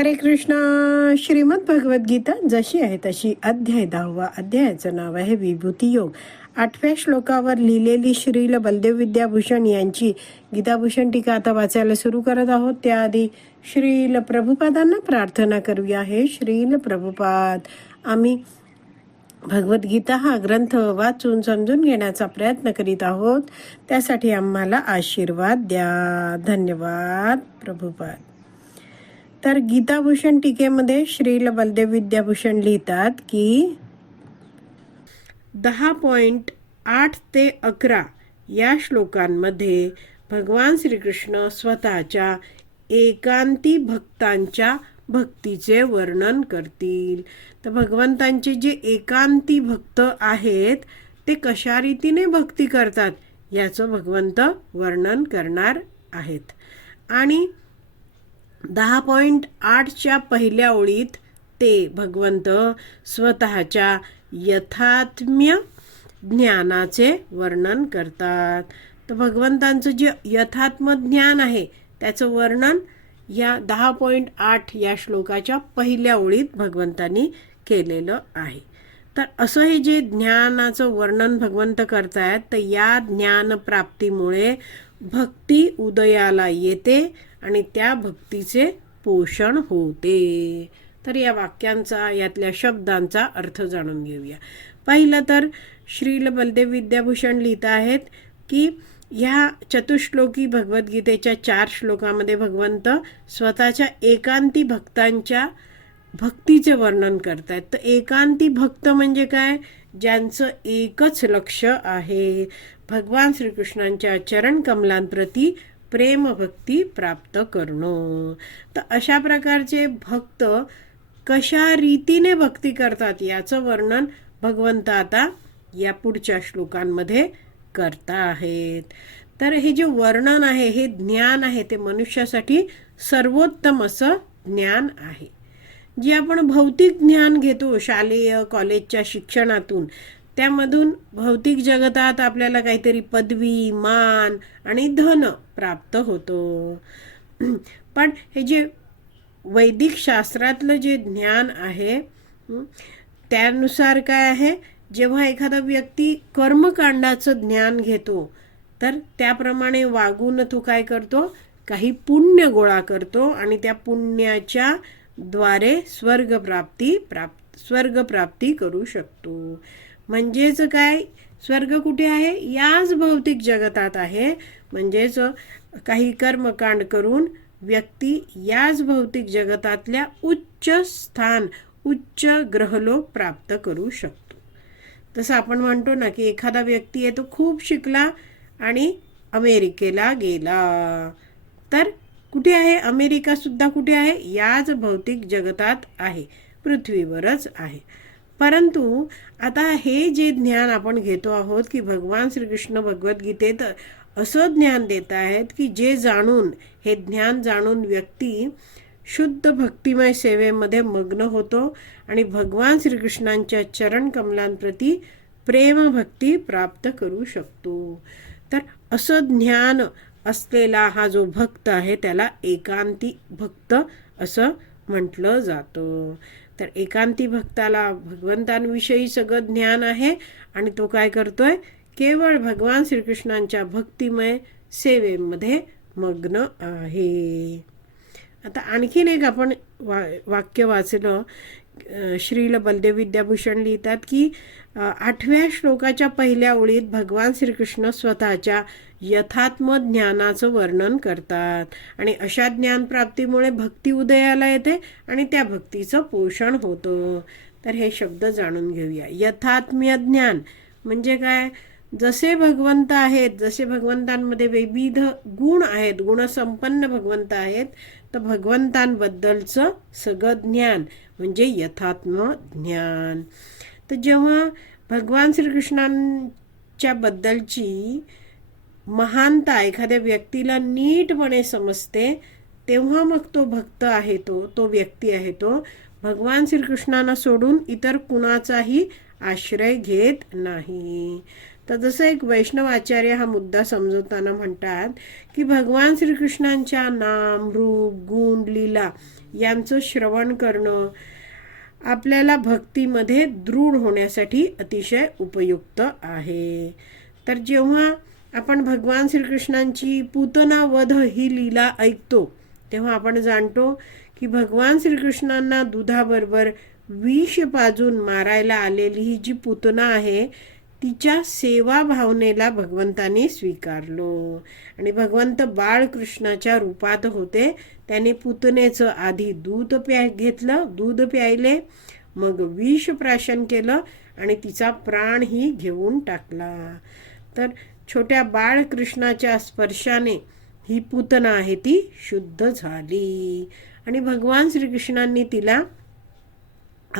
हरे कृष्णा. श्रीमद भगवद्गीता जशी आहे तशी अध्याय दहावा अध्यायाचं नाव आहे विभूती योग. आठव्या श्लोकावर लिहिलेली श्रील बलदेव विद्याभूषण यांची गीताभूषण टीका आता वाचायला सुरू करत आहोत. त्याआधी श्रील प्रभुपादांना प्रार्थना करूया. हे श्रील प्रभुपाद आम्ही भगवद्गीता हा ग्रंथ वाचून समजून घेण्याचा प्रयत्न करीत आहोत. त्यासाठी आम्हाला आशीर्वाद द्या. धन्यवाद प्रभुपाद. तर गीताभूषण टीकेमध्ये श्रील बलदेव विद्याभूषण लिहितात की दहा पॉइंट आठ ते अकरा या श्लोकांमध्ये भगवान श्रीकृष्ण स्वतःच्या एकांती भक्तांच्या भक्तीचे वर्णन करतील. तर भगवंतांचे जे एकांती भक्त आहेत ते कशा रीतीने भक्ती करतात याचं भगवंत वर्णन करणार आहेत. आणि दहा पॉईंट आठच्या पहिल्या ओळीत ते भगवंत स्वतःच्या यथात्म्य ज्ञानाचे वर्णन करतात. तर भगवंतांचं जे यथात्म ज्ञान आहे त्याचं वर्णन या दहा पॉईंट आठ या श्लोकाच्या पहिल्या ओळीत भगवंतांनी केलेलं आहे. तर असं हे जे ज्ञानाचं वर्णन भगवंत करतायत तर या ज्ञानप्राप्तीमुळे भक्ती उदयाला येते आणि त्या भक्तीचे पोषण होते. तर या वाक्यांचा यातल्या शब्दांचा अर्थ जाणून घेऊया. पहिलं तर श्रील बलदेव विद्याभूषण लिहित आहेत की ह्या चतुश्लोकी भगवद्गीतेच्या चार श्लोकामध्ये भगवंत स्वतःच्या एकांती भक्तांच्या भक्तीचे वर्णन करतायत. तर एकांती भक्त म्हणजे काय? ज्यांचं एकच लक्ष आहे. भगवान श्रीकृष्णांच्या चरण कमलांप्रती प्रेमभक्ती प्राप्त करणं. तर अशा प्रकारचे भक्त कशा रीतीने भक्ती करतात याचं वर्णन भगवंत आता या पुढच्या श्लोकांमध्ये करता आहेत. तर हे जे वर्णन आहे हे ज्ञान आहे ते मनुष्यासाठी सर्वोत्तम असं ज्ञान आहे. जे आपण भौतिक ज्ञान घेतो शालेय कॉलेजच्या शिक्षणातून त्यामधून भौतिक जगतात आपल्याला काहीतरी पदवी मान आणि धन प्राप्त होतो. पण हे जे वैदिक शास्त्रातलं जे ज्ञान आहे त्यानुसार काय आहे? जेव्हा एखादा व्यक्ती कर्मकांडाचं ज्ञान घेतो तर त्याप्रमाणे वागून तो काय करतो? काही पुण्य गोळा करतो आणि त्या पुण्याच्या द्वारे स्वर्गप्राप्ती प्राप्त स्वर्गप्राप्ती करू शकतो. म्हणजेच काय? स्वर्ग कुठे आहे? याच भौतिक जगतात आहे. म्हणजेच काही कर्मकांड करून व्यक्ती याच भौतिक जगतातल्या उच्च स्थान उच्च ग्रहलोक प्राप्त करू शकतो. तसं आपण म्हणतो ना की एखादा व्यक्ती आहे तो खूप शिकला आणि अमेरिकेला गेला. तर कुठे आहे? अमेरिका सुद्धा कुठे आहे? याच भौतिक जगतात आहे. पृथ्वीवरच आहे. परंतु आता हे जे ज्ञान आपण घेतो आहोत की भगवान श्रीकृष्ण भगवद्गीतेत असं ज्ञान देत आहेत की जे जाणून हे ज्ञान जाणून व्यक्ती शुद्ध भक्तिमय सेवेमध्ये मग्न होतो आणि भगवान श्रीकृष्णांच्या चरण कमलांप्रती प्रेमभक्ती प्राप्त करू शकतो. तर असं ज्ञान असलेला हा जो भक्त आहे त्याला एकांती भक्त असं म्हटलं जातं. तर एकांती भक्ताला भगवंतांविषयी सगळं ज्ञान आहे आणि तो काय करतोय? केवळ भगवान श्रीकृष्णांच्या भक्तिमय सेवेमध्ये मग्न आहे. आता आणखीन एक आपण वा वाक्य वाचलं. श्रील बलदेव विद्याभूषण लिहितात की आठव्या श्लोकाच्या पहिल्या ओळीत भगवान श्रीकृष्ण स्वतःच्या यथात्म ज्ञानाचं वर्णन करतात. आणि अशा ज्ञानप्राप्तीमुळे भक्ती उदयाला येते आणि त्या भक्तीचं पोषण होतं. तर हे शब्द जाणून घेऊया. यथात्म्य ज्ञान म्हणजे काय? जसे भगवंत आहेत जसे भगवंतांमध्ये विविध गुण आहेत गुणसंपन्न भगवंत आहेत तर भगवंतांबद्दलचं सगळं ज्ञान म्हणजे यथात्म ज्ञान. तर जेव्हा भगवान श्रीकृष्णांच्या बद्दलची महानता एखाद्या व्यक्तीला नीटपणे समजते तेव्हा मग तो भक्त आहे तो तो व्यक्ती आहे तो. भगवान श्रीकृष्णांना सोडून इतर कुणाचाही आश्रय घेत नाही. तर जसं एक वैष्णव आचार्य हा मुद्दा समजवताना म्हणतात की भगवान श्रीकृष्णांच्या नाम रूप गुण लीला यांचं श्रवण करणं आपल्याला भक्तीमध्ये दृढ होण्यासाठी अतिशय उपयुक्त आहे. तर जेव्हा आपण भगवान श्रीकृष्णांची पूतना वध ही लीला ऐकतो तेव्हा आपण जाणतो की भगवान श्रीकृष्णांना दुधाबरोबर विष पाजून मारायला आलेली ही जी पुतना आहे तिच्या सेवा भावनेला भगवंताने स्वीकारलो. आणि भगवंत बाळकृष्णाच्या रूपात होते. त्याने पुतनेचं आधी दूध प्या घेतलं दूध प्यायले. मग विष प्राशन केलं आणि तिचा प्राणही घेऊन टाकला. तर छोट्या बाळकृष्णाच्या स्पर्शाने ही पुतना आहे ती शुद्ध झाली. आणि भगवान श्रीकृष्णांनी तिला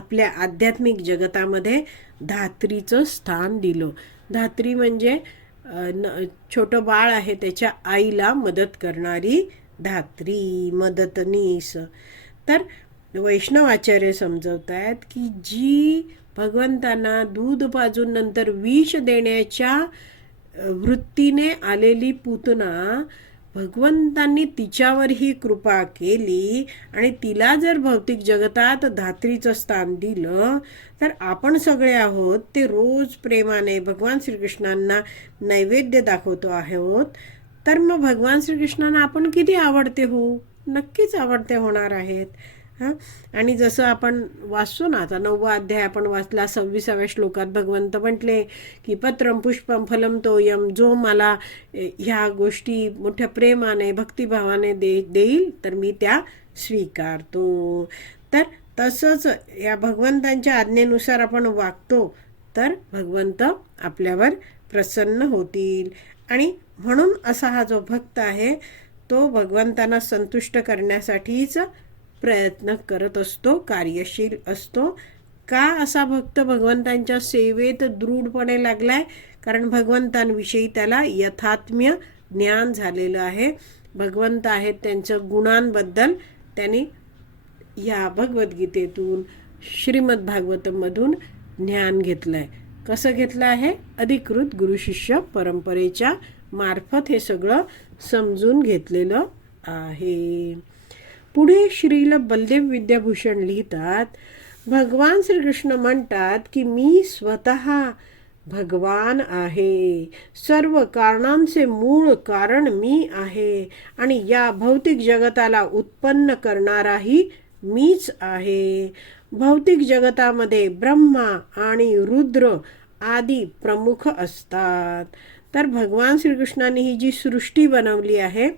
आपल्या आध्यात्मिक जगतामध्ये धात्रीचं स्थान दिलं. धात्री म्हणजे न छोटं बाळ आहे त्याच्या आईला मदत करणारी धात्री मदतनीस. तर वैष्णवाचार्य समजवत आहेत की जी भगवंतांना दूध पाजून नंतर विष देण्याच्या वृत्तीने आलेली पुतना भगवंतांनी तिच्यावरही कृपा केली आणि तिला जर भौतिक जगतात धात्रीचं स्थान दिलं तर आपण सगळे आहोत ते रोज प्रेमाने भगवान श्रीकृष्णांना नैवेद्य दाखवतो आहोत. तर मग भगवान श्रीकृष्णांना आपण किती आवडते हो? नक्कीच आवडते होणार आहेत. हां? आणि जसं आपण वाचतो ना आता नववा अध्याय आपण वाचला सव्वीसाव्या श्लोकात भगवंत म्हटले की पत्रम पुष्पम फलम तोयम जो मला ह्या गोष्टी मोठ्या प्रेमाने भक्तिभावाने दे देईल तर मी त्या स्वीकारतो. तर तसंच या भगवंतांच्या आज्ञेनुसार आपण वागतो तर भगवंत आपल्यावर प्रसन्न होतील. आणि म्हणून असा हा जो भक्त आहे तो भगवंतांना संतुष्ट करण्यासाठीच प्रयत्न करत असतो कार्यशील असतो. का असा भक्त भगवंतांच्या सेवेत दृढपणे लागलाय? कारण भगवंतांविषयी त्याला यथात्म्य ज्ञान झालेलं आहे. भगवंत आहेत त्यांचं गुणांबद्दल त्यांनी या भगवद्गीतेतून श्रीमद भागवतमधून ज्ञान घेतलं आहे कसं घेतलं आहे? अधिकृत गुरुशिष्य परंपरेच्या मार्फत हे सगळं समजून घेतलेलं आहे. पुढे श्रील बलदेव विद्याभूषण लिहितात. भगवान श्रीकृष्ण म्हणतात की मी स्वतः भगवान आहे. सर्व कारणांचे मूळ कारण मी आहे आणि या भौतिक जगताला उत्पन्न करणाराही मीच आहे. भौतिक जगतामध्ये ब्रह्मा आणि रुद्र आदी प्रमुख असतात. तर भगवान श्रीकृष्णाने ही जी सृष्टी बनवली आहे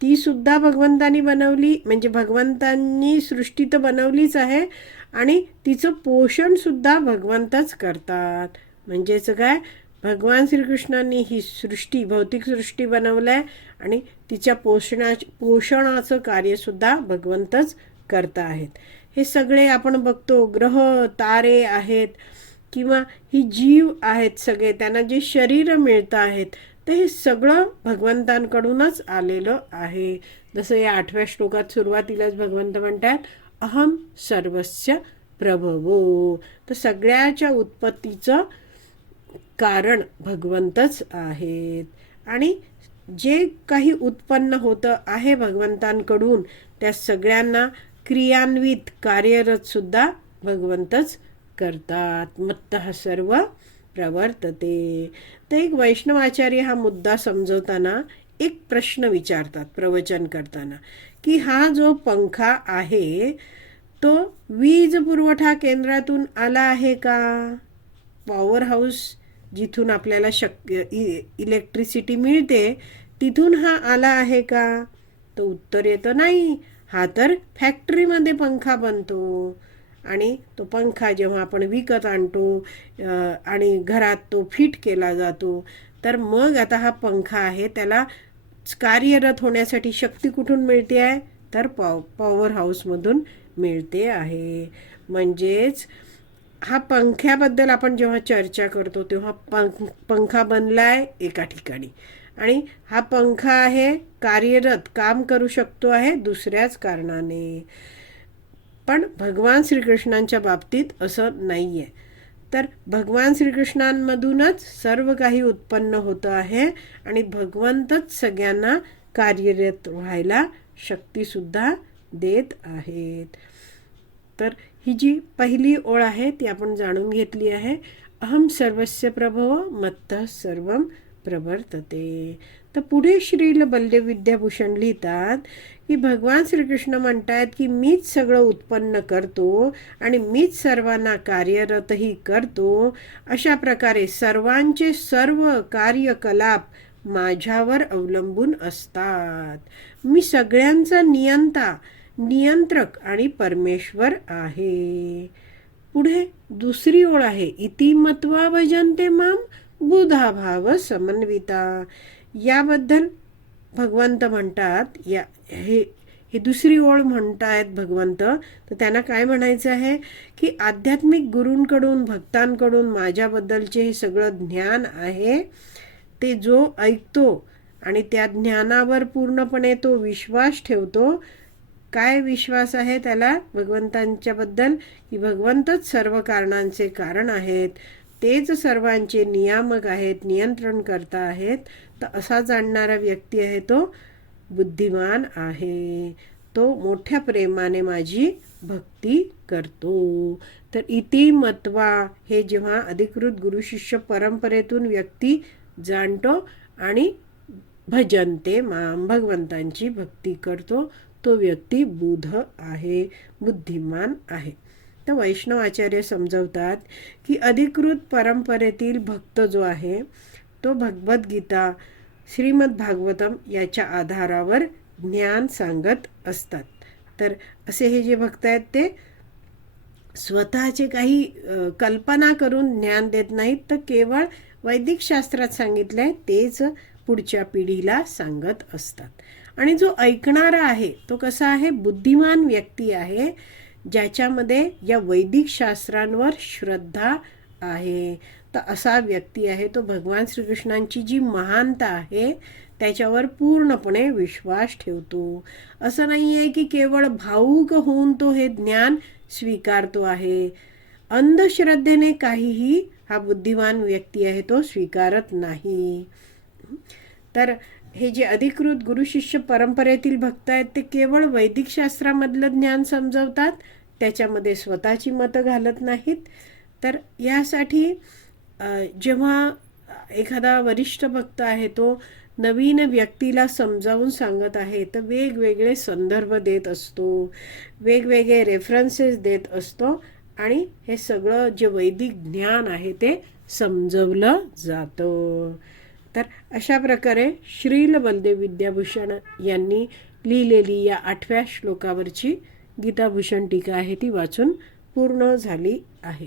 ती सुद्धा भगवंतानी बनवली म्हणजे भगवंतांनी सृष्टी तर बनवलीच आहे आणि तिचं पोषण सुद्धा भगवंतच करतात. म्हणजेच काय? भगवान श्रीकृष्णांनी ही सृष्टी भौतिक सृष्टी बनवलंय आणि तिच्या पोषणा पोषणाचं कार्यसुद्धा भगवंतच करत आहेत. हे सगळे आपण बघतो ग्रह तारे आहेत किंवा ही जीव आहेत सगळे त्यांना जे शरीर मिळतं आहेत तर हे सगळं भगवंतांकडूनच आलेलं आहे. जसं या आठव्या श्लोकात सुरुवातीलाच भगवंत म्हणतात अहम सर्वस्य प्रभवो. तर सगळ्याच्या उत्पत्तीचं कारण भगवंतच आहेत. आणि जे काही उत्पन्न होतं आहे भगवंतांकडून त्या सगळ्यांना क्रियान्वित कार्यरत सुद्धा भगवंतच करतात. मत्त सर्व प्रवर्तते. तर एक वैष्णवाचार्य हा मुद्दा समजवताना एक प्रश्न विचारतात प्रवचन करताना की हा जो पंखा आहे तो वीज पुरवठा केंद्रातून आला आहे का? पॉवर हाऊस जिथून आपल्याला शक्य इ इलेक्ट्रिसिटी मिळते तिथून हा आला आहे का? तर उत्तर येतं नाही. हा तर फॅक्टरीमध्ये पंखा बनतो. आणि तो पंखा जेव्हा आपण विकत आणतो आणि घरात तो फिट केला जातो तर मग आता हा पंखा आहे त्याला कार्यरत होण्यासाठी शक्ती कुठून मिळते आहे? तर पॉ पॉवर हाऊसमधून मिळते आहे. म्हणजेच हा पंख्याबद्दल आपण जेव्हा चर्चा करतो तेव्हा पंख पंखा बनला आहे एका ठिकाणी. आणि हा पंखा आहे कार्यरत काम करू शकतो आहे दुसऱ्याच कारणाने. पण भगवान श्रीकृष्णांच्या बाबतीत असं नाही आहे तर भगवान श्रीकृष्णांमधूनच सर्व काही उत्पन्न होतं आहे आणि भगवंतच सगळ्यांना कार्यरत व्हायला शक्तीसुद्धा देत आहेत. तर ही जी पहिली ओळ आहे ती आपण जाणून घेतली आहे. अहम सर्वस्य प्रभो मत्त सर्व प्रवर्तते. तर पुढे श्रील बलदेव विद्याभूषण लिहितात की भगवान श्रीकृष्ण म्हणतायत की मीच सगळं उत्पन्न करतो आणि मीच सर्वांना कार्यरतही करतो. अशा प्रकारे सर्वांचे सर्व कार्यकलाप माझ्यावर अवलंबून असतात. मी सगळ्यांचा नियंता नियंत्रक आणि परमेश्वर आहे. पुढे दुसरी ओळ आहे इति मत्वा भजनते माम बुधाभाव समन्विता. याबद्दल भगवंत म्हणतात या हे ही दुसरी ओळ म्हणतायत भगवंत. तर त्यांना काय म्हणायचं आहे? की आध्यात्मिक गुरूंकडून भक्तांकडून माझ्याबद्दलचे हे सगळं ज्ञान आहे. ते जो ऐकतो आणि त्या ज्ञानावर पूर्णपणे तो विश्वास ठेवतो काय विश्वास आहे त्याला? भगवंतांच्याबद्दल की भगवंतच सर्व कारणांचे कारण आहेत. तेच सर्वांचे नियामक आहेत नियंत्रण करता आहेत. तर असा जाणणारा व्यक्ती आहे तो बुद्धिमान आहे. तो मोठ्या प्रेमाने माझी भक्ती करतो. तर इति मत्वा हे जेव्हा अधिकृत गुरुशिष्य परंपरेतून व्यक्ती जाणतो आणि भजनते माम भगवंतांची भक्ती करतो तो व्यक्ती बुध आहे बुद्धिमान आहे. तर वैष्णव आचार्य समजवतात की अधिकृत परंपरेतील भक्त जो आहे तो भगवद्गीता श्रीमद भागवतम याच्या आधारावर ज्ञान सांगत असतात. तर असे हे जे भक्त आहेत ते स्वतःचे काही कल्पना करून ज्ञान देत नाहीत तर केवळ वैदिक शास्त्रात सांगितलं आहे तेच पुढच्या पिढीला सांगत असतात. आणि जो ऐकणारा आहे तो कसा आहे? बुद्धिमान व्यक्ती आहे ज्याच्यामध्ये या वैदिक शास्त्रांवर श्रद्धा आहे. तर असा व्यक्ती आहे तो भगवान श्रीकृष्णांची जी महानता आहे त्याच्यावर पूर्णपणे विश्वास ठेवतो. असं नाही आहे की केवळ भाऊक होऊन तो हे ज्ञान स्वीकारतो आहे. अंधश्रद्धेने काहीही हा बुद्धिमान व्यक्ती आहे तो स्वीकारत नाही. तर हे जे अधिकृत गुरुशिष्य परंपरेतील भक्त आहेत ते केवळ वैदिक शास्त्रामधलं ज्ञान समजवतात त्याच्यामध्ये स्वतःची मतं घालत नाहीत. तर यासाठी जेव्हा एखादा वरिष्ठ भक्त आहे तो नवीन व्यक्तीला समजावून सांगत आहे तर वेगवेगळे संदर्भ देत असतो वेगवेगळे रेफरन्सेस देत असतो आणि हे सगळं जे वैदिक ज्ञान आहे ते समजवलं जातं. तर अशा प्रकारे श्रील बलदेव विद्याभूषण यांनी लिहिलेली या आठव्या श्लोकावरची गीताभूषण टीका आहे ती वाचून पूर्ण झाली आहे.